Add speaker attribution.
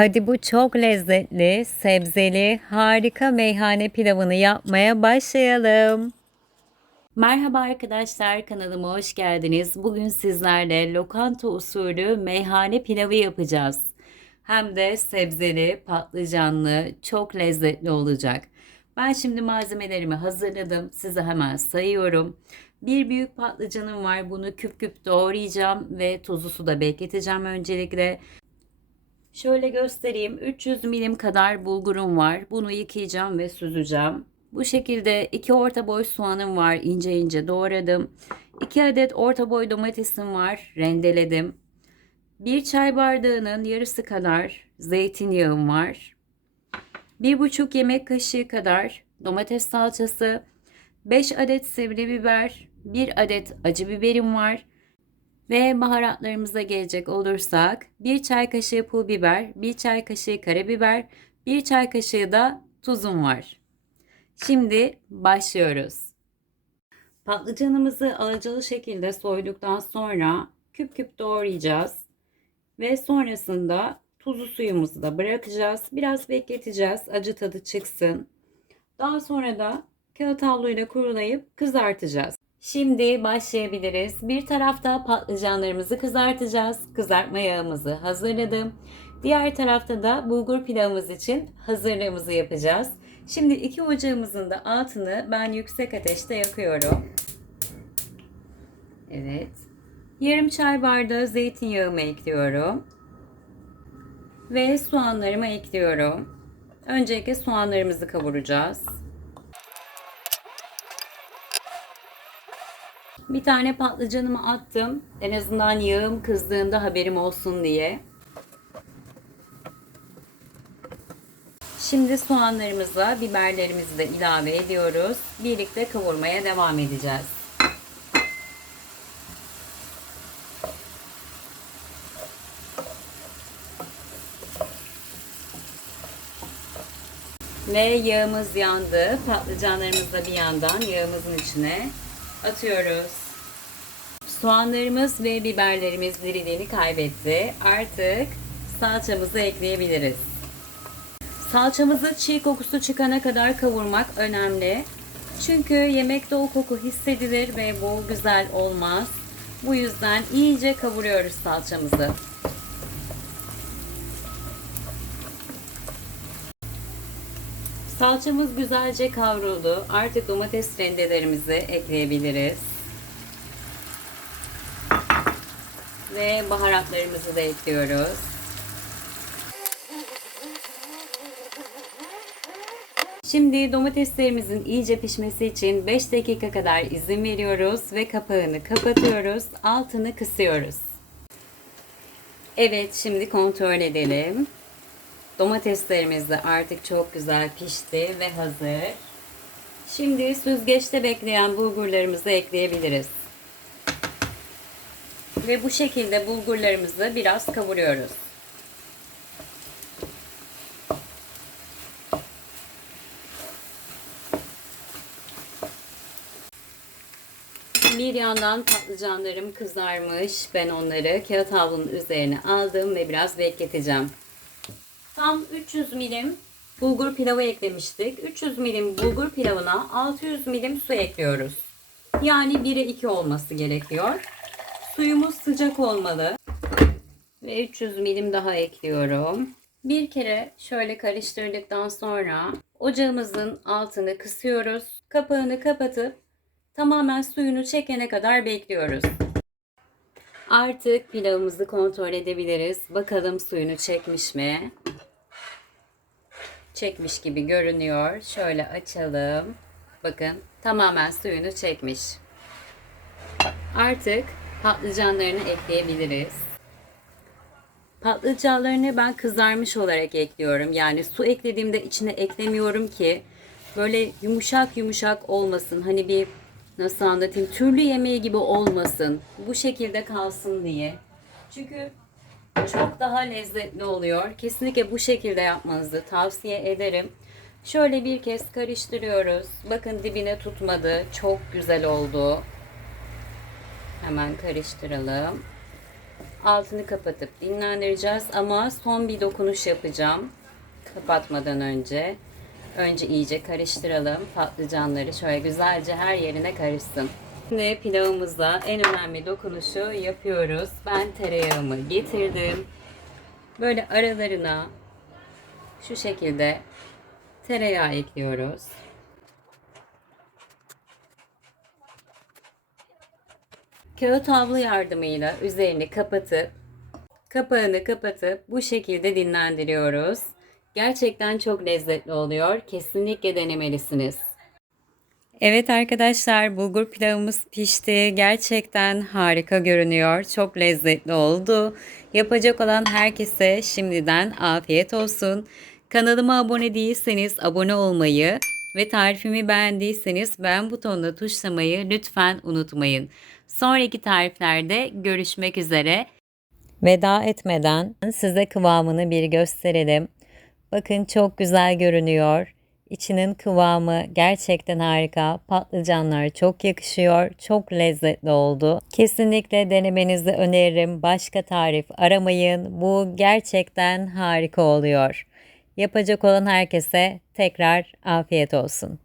Speaker 1: Hadi bu çok lezzetli, sebzeli, harika meyhane pilavını yapmaya başlayalım. Merhaba arkadaşlar kanalıma hoş geldiniz. Bugün sizlerle lokanta usulü meyhane pilavı yapacağız. Hem de sebzeli, patlıcanlı, çok lezzetli olacak. Ben şimdi malzemelerimi hazırladım. Size hemen sayıyorum. Bir büyük patlıcanım var. Bunu küp küp doğrayacağım ve tuzlu suda bekleteceğim öncelikle. Şöyle göstereyim. 300 milim kadar bulgurum var. Bunu yıkayacağım ve süzeceğim. Bu şekilde 2 orta boy soğanım var. ince ince doğradım. 2 adet orta boy domatesim var. Rendeledim. 1 çay bardağının yarısı kadar zeytinyağım var. 1,5 yemek kaşığı kadar domates salçası, 5 adet sivri biber, 1 adet acı biberim var. Ve baharatlarımıza gelecek olursak 1 çay kaşığı pul biber, 1 çay kaşığı karabiber, 1 çay kaşığı da tuzum var. Şimdi başlıyoruz. Patlıcanımızı alacalı şekilde soyduktan sonra küp küp doğrayacağız. Ve sonrasında tuzlu suyumuzu da bırakacağız. Biraz bekleteceğiz acı tadı çıksın. Daha sonra da kağıt havluyla kurulayıp kızartacağız. Şimdi başlayabiliriz. Bir tarafta patlıcanlarımızı kızartacağız. Kızartma yağımızı hazırladım. Diğer tarafta da bulgur pilavımız için hazırlığımızı yapacağız. Şimdi iki ocağımızın da altını ben yüksek ateşte yakıyorum. Evet. Yarım çay bardağı zeytinyağımı ekliyorum. Ve soğanlarımı ekliyorum. Öncelikle soğanlarımızı kavuracağız. Bir tane patlıcanımı attım. En azından yağım kızdığında haberim olsun diye. Şimdi soğanlarımıza biberlerimizi de ilave ediyoruz. Birlikte kavurmaya devam edeceğiz. Ve yağımız yandı. Patlıcanlarımızı da bir yandan yağımızın içine atıyoruz. Soğanlarımız ve biberlerimiz diriliğini kaybetti. Artık salçamızı ekleyebiliriz. Salçamızı çiğ kokusu çıkana kadar kavurmak önemli. Çünkü yemekte o koku hissedilir ve bu güzel olmaz. Bu yüzden iyice kavuruyoruz salçamızı. Salçamız güzelce kavruldu. Artık domates rendelerimizi ekleyebiliriz. Ve baharatlarımızı da ekliyoruz. Şimdi domateslerimizin iyice pişmesi için 5 dakika kadar izin veriyoruz ve kapağını kapatıyoruz. Altını kısıyoruz. Evet, şimdi kontrol edelim. Domateslerimiz de artık çok güzel pişti ve hazır. Şimdi süzgeçte bekleyen bulgurlarımızı ekleyebiliriz. Ve bu şekilde bulgurlarımızı biraz kavuruyoruz. Bir yandan patlıcanlarım kızarmış. Ben onları kağıt havlunun üzerine aldım ve biraz bekleteceğim. Tam 300 milim bulgur pilavı eklemiştik. 300 milim bulgur pilavına 600 milim su ekliyoruz. Yani 1'e 2 olması gerekiyor. Suyumuz sıcak olmalı. Ve 300 milim daha ekliyorum. Bir kere şöyle karıştırdıktan sonra ocağımızın altını kısıyoruz. Kapağını kapatıp tamamen suyunu çekene kadar bekliyoruz. Artık pilavımızı kontrol edebiliriz. Bakalım suyunu çekmiş mi? Çekmiş gibi görünüyor. Şöyle açalım. Bakın tamamen suyunu çekmiş. Artık patlıcanlarını ekleyebiliriz. Patlıcanlarını ben kızarmış olarak ekliyorum. Yani su eklediğimde içine eklemiyorum ki böyle yumuşak yumuşak olmasın. Hani bir nasıl anlatayım türlü yemeği gibi olmasın. Bu şekilde kalsın diye. Çünkü çok daha lezzetli oluyor. Kesinlikle bu şekilde yapmanızı tavsiye ederim. Şöyle bir kez karıştırıyoruz. Bakın dibine tutmadı. Çok güzel oldu. Hemen karıştıralım. altını kapatıp dinlendireceğiz ama son bir dokunuş yapacağım kapatmadan önce. Önce iyice karıştıralım patlıcanları şöyle güzelce her yerine karışsın. Şimdi pilavımızda en önemli dokunuşu yapıyoruz. Ben tereyağımı getirdim. Böyle aralarına şu şekilde tereyağı ekliyoruz. Kağıt havlu yardımıyla üzerini kapatıp kapağını kapatıp bu şekilde dinlendiriyoruz. Gerçekten çok lezzetli oluyor. Kesinlikle denemelisiniz. Evet arkadaşlar bulgur pilavımız pişti. Gerçekten harika görünüyor. Çok lezzetli oldu. Yapacak olan herkese şimdiden afiyet olsun. Kanalıma abone değilseniz abone olmayı ve tarifimi beğendiyseniz beğen butonuna tuşlamayı lütfen unutmayın. Sonraki tariflerde görüşmek üzere. Veda etmeden size kıvamını bir gösterelim. Bakın çok güzel görünüyor. İçinin kıvamı gerçekten harika. Patlıcanlar çok yakışıyor. Çok lezzetli oldu. Kesinlikle denemenizi öneririm. Başka tarif aramayın. Bu gerçekten harika oluyor. Yapacak olan herkese tekrar afiyet olsun.